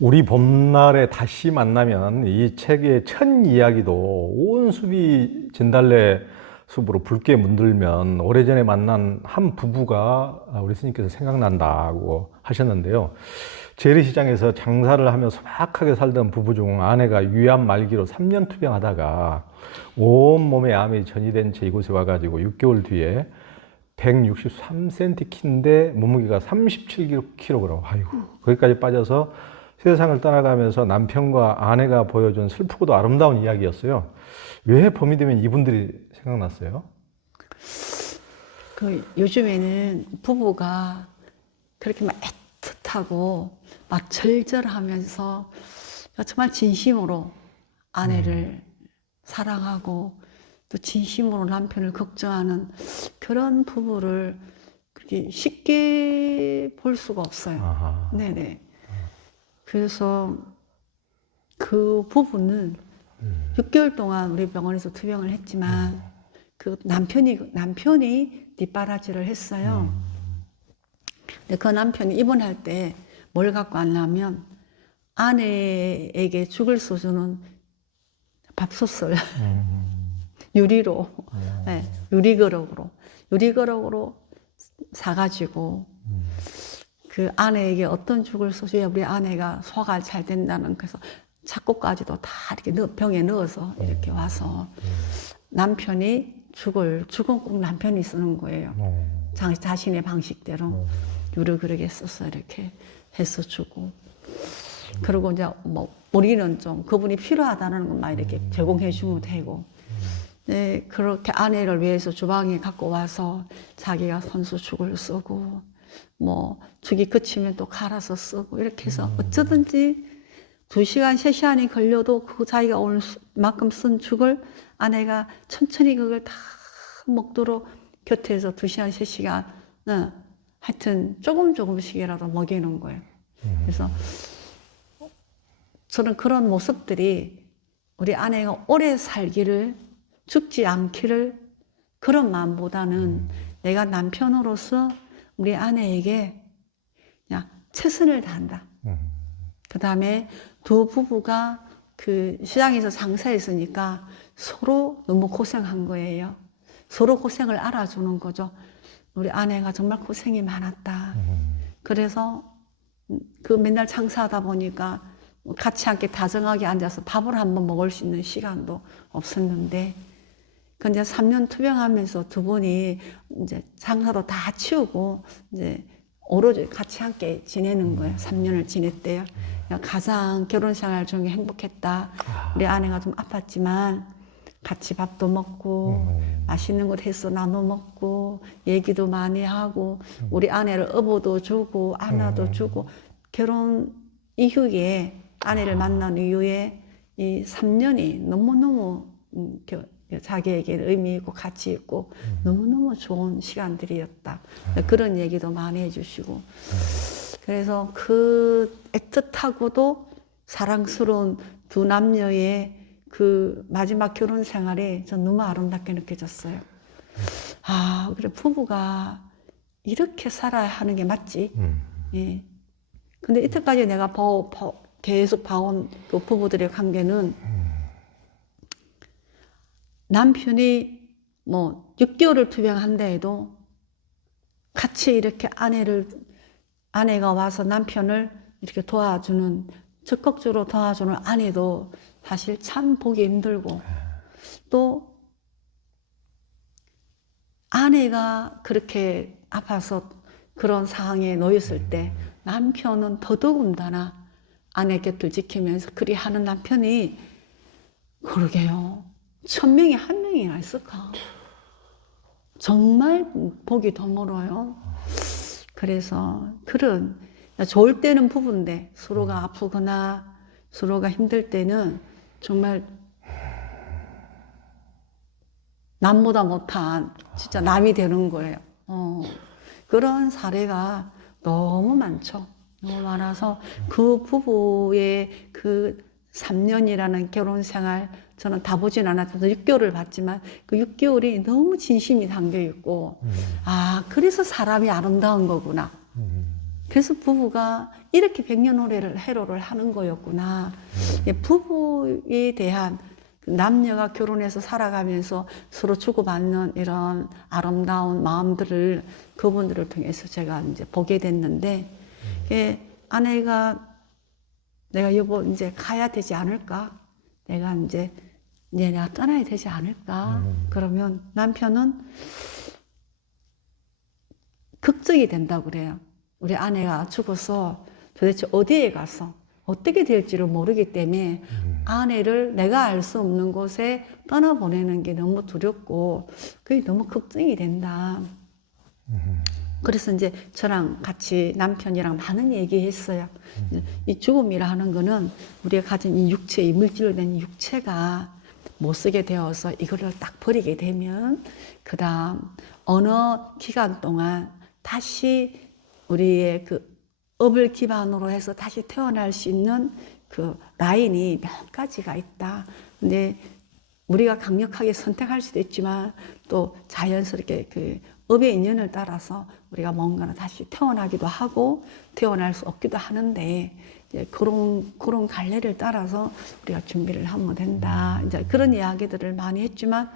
우리 봄날에 다시 만나면 이 책의 첫 이야기도 온 숲이 진달래 숲으로 붉게 물들면 오래전에 만난 한 부부가 우리 스님께서 생각난다고 하셨는데요. 재래시장에서 장사를 하며 소박하게 살던 부부 중 아내가 위암 말기로 3년 투병하다가 온몸에 암이 전이된 채 이곳에 와가지고 6개월 뒤에 163cm 키인데 몸무게가 37kg. 아이고, 거기까지 빠져서 세상을 떠나가면서 남편과 아내가 보여준 슬프고도 아름다운 이야기였어요. 왜 봄이 되면 이분들이 생각났어요? 요즘에는 부부가 그렇게 막 애틋하고 막 절절하면서 정말 진심으로 아내를 사랑하고 또 진심으로 남편을 걱정하는 그런 부부를 그렇게 쉽게 볼 수가 없어요. 아하. 네네. 그래서 그 부부는 6개월 동안 우리 병원에서 투병을 했지만 그 남편이 뒷바라지를 했어요. 근데 그 남편이 입원할 때 뭘 갖고 왔냐면 아내에게 죽을 소주는 밥솥을 유리로, 네, 유리그릇으로 사가지고 그 아내에게 어떤 죽을 소주야 우리 아내가 소화가 잘 된다는 그래서 착고까지도 다 이렇게 병에 넣어서 이렇게 와서 남편이 죽은 꼭 남편이 쓰는 거예요. 자신의 방식대로 유리그릇에 써서 이렇게 해서 주고 그리고 이제 뭐 우리는 좀 그분이 필요하다는 것만 이렇게 제공해 주면 되고 네, 그렇게 아내를 위해서 주방에 갖고 와서 자기가 손수 죽을 쓰고 뭐 죽이 그치면 또 갈아서 쓰고 이렇게 해서 어쩌든지 2시간, 3시간이 걸려도 그 자기가 오늘 만큼 쓴 죽을 아내가 천천히 그걸 다 먹도록 곁에서 2시간, 3시간 하여튼 조금씩이라도 먹이는 거예요. 그래서 저는 그런 모습들이 우리 아내가 오래 살기를 죽지 않기를 그런 마음보다는 내가 남편으로서 우리 아내에게 그냥 최선을 다한다. 그 다음에 두 부부가 그 시장에서 장사했으니까 서로 너무 고생한 거예요. 서로 고생을 알아주는 거죠. 우리 아내가 정말 고생이 많았다. 그래서 그 맨날 장사하다 보니까 같이 함께 다정하게 앉아서 밥을 한번 먹을 수 있는 시간도 없었는데 근데 3년 투병하면서 두 분이 이제 장사도 다 치우고 이제 오로지 같이 함께 지내는 거예요. 3년을 지냈대요. 가장 결혼 생활 중에 행복했다. 우리 아내가 좀 아팠지만 같이 밥도 먹고 맛있는 것 해서 나눠 먹고 얘기도 많이 하고 우리 아내를 업어도 주고 안아도 주고 결혼 이후에 아내를 만난 이후에 이 3년이 너무너무 자기에게 의미 있고 가치 있고 너무너무 좋은 시간들이었다. 그런 얘기도 많이 해주시고 그래서 그 애틋하고도 사랑스러운 두 남녀의 그 마지막 결혼 생활이 전 너무 아름답게 느껴졌어요. 아, 그래 부부가 이렇게 살아야 하는 게 맞지. 예. 근데 이때까지 내가 계속 봐온 그 부부들의 관계는 남편이 뭐 6개월을 투병한다 해도 같이 이렇게 아내가 와서 남편을 이렇게 도와주는 적극적으로 도와주는 아내도 사실 참 보기 힘들고 또 아내가 그렇게 아파서 그런 상황에 놓였을 때 남편은 더더군다나 아내 곁을 지키면서 그리 하는 남편이 그러게요. 1000명에 1명이나 있을까? 정말 보기 드물어요. 그래서 그런 좋을 때는 부부인데 서로가 아프거나 서로가 힘들 때는 정말 남보다 못한 진짜 남이 되는 거예요. 그런 사례가 너무 많죠. 너무 많아서 그 부부의 그 3년이라는 결혼 생활 저는 다 보진 않았어도 6개월을 봤지만 그 6개월이 너무 진심이 담겨 있고 아 그래서 사람이 아름다운 거구나. 그래서 부부가 이렇게 백년호래를 해로를 하는 거였구나. 부부에 대한 남녀가 결혼해서 살아가면서 서로 주고받는 이런 아름다운 마음들을 그분들을 통해서 제가 이제 보게 됐는데, 아내가 내가 여보 이제 가야 되지 않을까? 내가 떠나야 되지 않을까? 그러면 남편은 걱정이 된다고 그래요. 우리 아내가 죽어서 도대체 어디에 가서 어떻게 될지를 모르기 때문에 아내를 내가 알 수 없는 곳에 떠나보내는 게 너무 두렵고 그게 너무 걱정이 된다. 그래서 이제 저랑 같이 남편이랑 많은 얘기했어요. 이 죽음이라 하는 거는 우리가 가진 이 육체, 이 물질로 된 육체가 못 쓰게 되어서 이거를 딱 버리게 되면 그 다음 어느 기간 동안 다시 우리의 그 업을 기반으로 해서 다시 태어날 수 있는 그 라인이 몇 가지가 있다. 근데 우리가 강력하게 선택할 수도 있지만 또 자연스럽게 그 업의 인연을 따라서 우리가 뭔가는 다시 태어나기도 하고 태어날 수 없기도 하는데 이제 그런 갈래를 따라서 우리가 준비를 하면 된다. 이제 그런 이야기들을 많이 했지만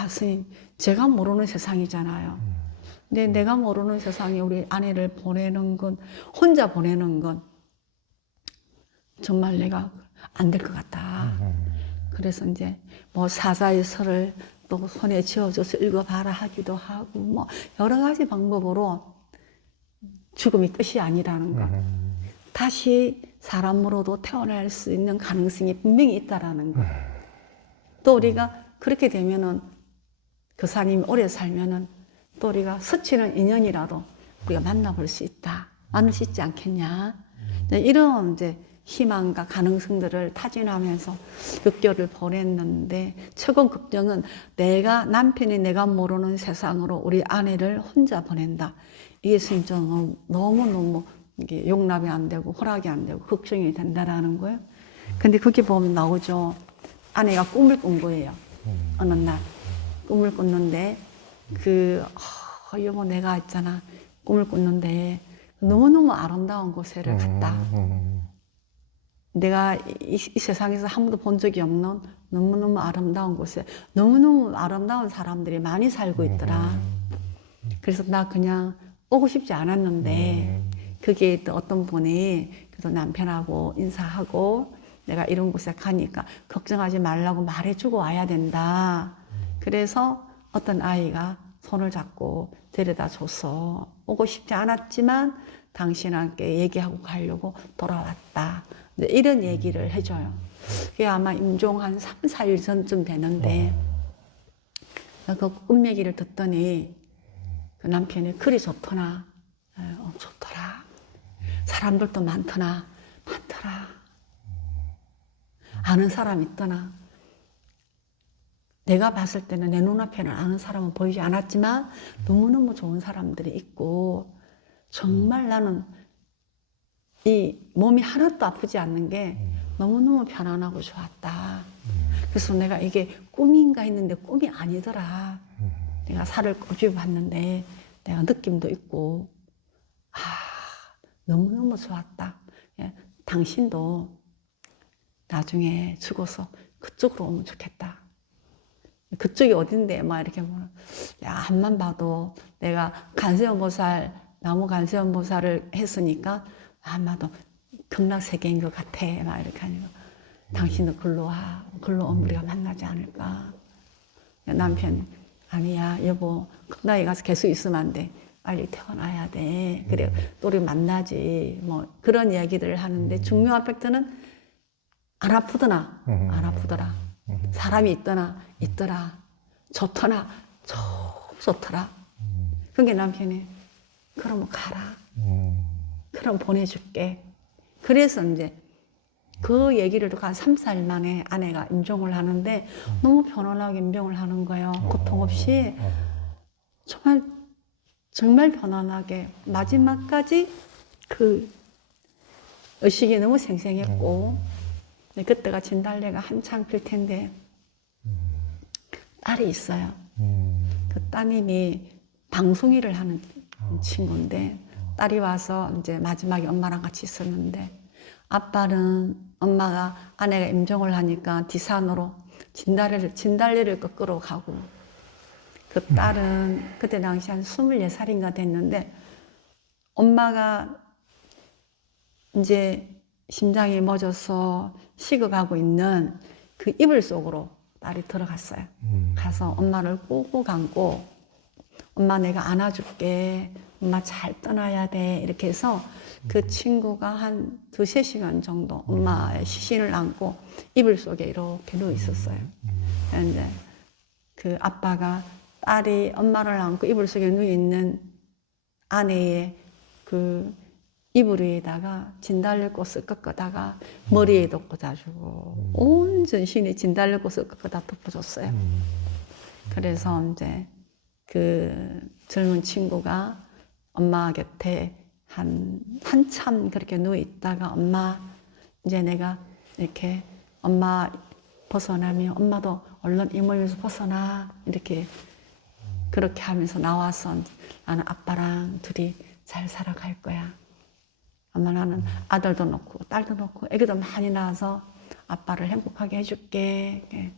선생님 제가 모르는 세상이잖아요. 근데 내가 모르는 세상에 우리 아내를 보내는 건 혼자 보내는 건 정말 내가 안 될 것 같다. 그래서 이제 뭐 사자의 설을 또 손에 쥐어줘서 읽어봐라 하기도 하고 뭐 여러 가지 방법으로 죽음이 끝이 아니라는 것. 다시 사람으로도 태어날 수 있는 가능성이 분명히 있다라는 것. 또 우리가 그렇게 되면은 그 사람이 오래 살면은 또 우리가 스치는 인연이라도 우리가 만나볼 수 있다. 만날 수 있지 않겠냐. 이런 이제 희망과 가능성들을 타진하면서 6개월을 보냈는데 최고 걱정은 남편이 내가 모르는 세상으로 우리 아내를 혼자 보낸다. 이게 진짜 너무너무 이게 용납이 안 되고 허락이 안 되고 걱정이 된다라는 거예요. 근데 그게 보면 나오죠. 아내가 꿈을 꾼 거예요. 어느 날 꿈을 꿨는데 여보 내가 있잖아 꿈을 꿨는데 너무너무 아름다운 곳에를 갔다. 내가 이 세상에서 한 번도 본 적이 없는 너무너무 아름다운 곳에 너무너무 아름다운 사람들이 많이 살고 있더라. 그래서 나 그냥 오고 싶지 않았는데 그게 또 어떤 분이 그래서 남편하고 인사하고 내가 이런 곳에 가니까 걱정하지 말라고 말해주고 와야 된다. 그래서 어떤 아이가 손을 잡고 데려다 줘서 오고 싶지 않았지만 당신한테 얘기하고 가려고 돌아왔다. 이런 얘기를 해줘요. 그게 아마 임종 한 3, 4일 전쯤 되는데 그 꿈 얘기를 듣더니 그 남편이 그리 좋더나. 좋더라. 사람들도 많더라. 아는 사람 있더나. 내가 봤을 때는 내 눈앞에는 아는 사람은 보이지 않았지만 너무너무 좋은 사람들이 있고 정말 나는 이 몸이 하나도 아프지 않는 게 너무너무 편안하고 좋았다. 그래서 내가 이게 꿈인가 했는데 꿈이 아니더라. 내가 살을 꼬집어봤는데 내가 느낌도 있고 너무너무 좋았다. 당신도 나중에 죽어서 그쪽으로 오면 좋겠다. 그쪽이 어딘데? 막 이렇게 보면, 앞만 봐도 내가 나무 간세음보살을 했으니까, 아마도 극락세계인 것 같아. 막 이렇게 하니까, 당신도 글로 와. 글로 오면 우리가 만나지 않을까. 남편, 아니야, 여보, 극락에 가서 계속 있으면 안 돼. 빨리 태어나야 돼. 그래, 또 우리 만나지. 뭐, 그런 이야기들을 하는데, 중요한 팩트는 안 아프더나. 사람이 있더라. 좋더라. 좋더라. 그게 남편이 그러면 가라. 그럼 보내줄게. 그래서 이제 그 얘기를 듣고 한 3, 4일 만에 아내가 임종을 하는데 너무 편안하게 임종을 하는 거예요. 고통 없이. 정말 편안하게 마지막까지 그 의식이 너무 생생했고 그때가 진달래가 한창 필 텐데 딸이 있어요. 그 따님이 방송일을 하는 친구인데 딸이 와서 이제 마지막에 엄마랑 같이 있었는데 아빠는 엄마가 아내가 임종을 하니까 디산으로 진달래를 꺾으러 가고 그 딸은 그때 당시 한 24살인가 됐는데 엄마가 이제 심장이 멎어서 식어가고 있는 그 이불 속으로 딸이 들어갔어요. 가서 엄마를 꾹꾹 안고 엄마 내가 안아줄게. 엄마 잘 떠나야 돼. 이렇게 해서 그 친구가 한 2~3시간 정도 엄마의 시신을 안고 이불 속에 이렇게 누워 있었어요. 그런데 그 아빠가 딸이 엄마를 안고 이불 속에 누워 있는 아내의 그 이불 위에다가 진달래꽃을 꺾어다가 머리에도 꽂아주고 온 전신에 진달래꽃을 꺾어다 덮어줬어요. 그래서 이제 그 젊은 친구가 엄마 곁에 한참 그렇게 누워 있다가 엄마 이제 내가 이렇게 엄마 벗어나면 엄마도 얼른 이 몸에서 벗어나 이렇게 그렇게 하면서 나와서 나는 아빠랑 둘이 잘 살아갈 거야. 엄마 나는 아들도 놓고 딸도 놓고 애기도 많이 낳아서 아빠를 행복하게 해줄게.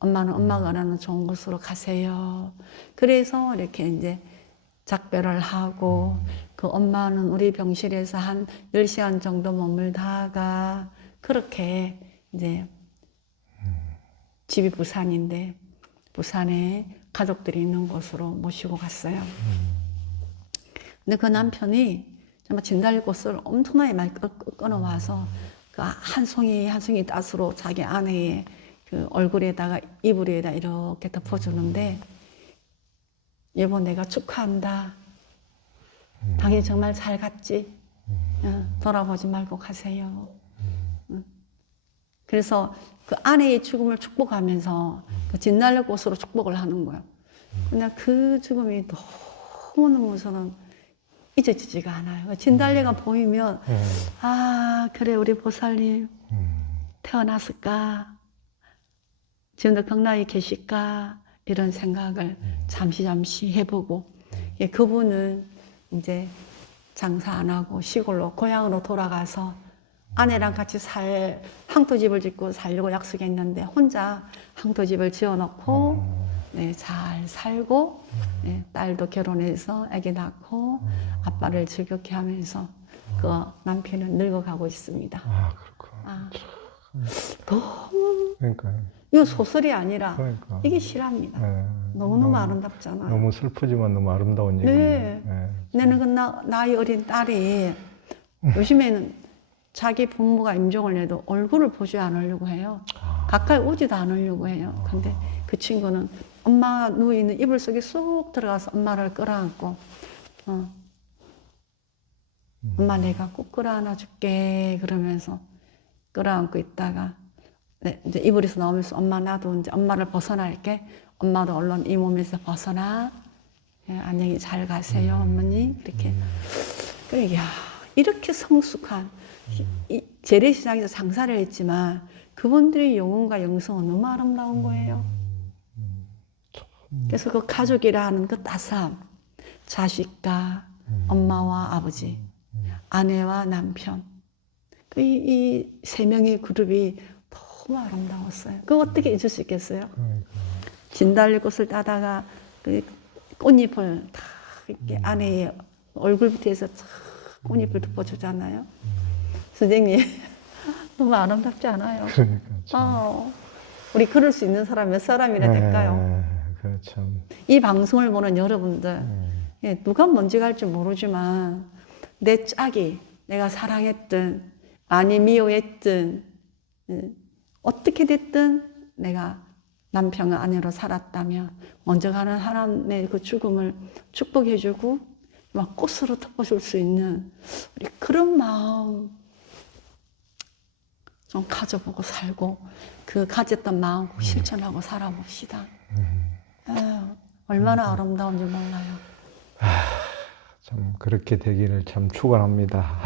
엄마는 엄마가 원하는 좋은 곳으로 가세요. 그래서 이렇게 이제 작별을 하고 그 엄마는 우리 병실에서 한 10시간 정도 머물다가 그렇게 이제 집이 부산인데 부산에 가족들이 있는 곳으로 모시고 갔어요. 근데 그 남편이 정말 진달래꽃을 엄청나게 많이 끊어와서 그 한 송이 한 송이 따스로 자기 아내의 그 얼굴에다가 이불에다 이렇게 덮어주는데 여보 내가 축하한다. 당연히 정말 잘 갔지. 돌아보지 말고 가세요. 그래서 그 아내의 죽음을 축복하면서 그 진달래꽃으로 축복을 하는 거예요. 근데 그 죽음이 너무너무 저는 잊어지지가 않아요. 진달래가 보이면 아 그래 우리 보살님 태어났을까? 지금도 경락에 계실까? 이런 생각을 잠시 해보고 그분은 이제 장사 안 하고 시골로 고향으로 돌아가서 아내랑 같이 항토집을 짓고 살려고 약속했는데 혼자 항토집을 지어놓고 네, 잘 살고 네, 딸도 결혼해서 아기 낳고 아빠를 즐겁게 하면서 그 남편은 늙어가고 있습니다. 아, 그렇구나. 아, 너무 그러니까요. 이거 소설이 아니라 그러니까. 이게 실화입니다. 네. 너무너무 아름답잖아요. 너무 슬프지만 너무 아름다운 얘기예요. 네. 네. 내는 그 나이 어린 딸이 요즘에는 자기 부모가 임종을 해도 얼굴을 보지 않으려고 해요. 가까이 오지도 않으려고 해요. 근데 그 친구는 엄마가 누워있는 이불 속에 쏙 들어가서 엄마를 끌어안고 엄마 내가 꼭 끌어안아줄게 그러면서 끌어안고 있다가 네, 이제 이불에서 나오면서 엄마 나도 이제 엄마를 벗어날게. 엄마도 얼른 이 몸에서 벗어나. 예, 안녕히 잘 가세요 어머니. 이렇게. 그래, 야 이렇게 성숙한 이 재래시장에서 장사를 했지만 그분들의 영혼과 영성은 너무 아름다운 거예요. 그래서 그 가족이라는 그 따스함, 자식과 엄마와 아버지, 아내와 남편, 이 세 명의 그룹이 너무 아름다웠어요. 그거 어떻게 잊을 수 있겠어요? 진달래꽃을 따다가 그 꽃잎을 다 이렇게 아내의 얼굴 밑에서 꽃잎을 덮어주잖아요. 선생님 너무 아름답지 않아요? 그러니까 우리 그럴 수 있는 사람 몇 사람이나 될까요? 그렇죠. 이 방송을 보는 여러분들 예, 누가 먼저 갈지 모르지만 내 짝이 내가 사랑했든 많이 미워했든 어떻게 됐든 내가 남편과 아내로 살았다면 먼저 가는 사람의 그 죽음을 축복해주고 막 꽃으로 덮어줄 수 있는 우리 그런 마음 좀 가져보고 살고 그 가졌던 마음 실천하고 살아봅시다. 얼마나 아름다운지 몰라요. 참 그렇게 되기를 참 축원합니다.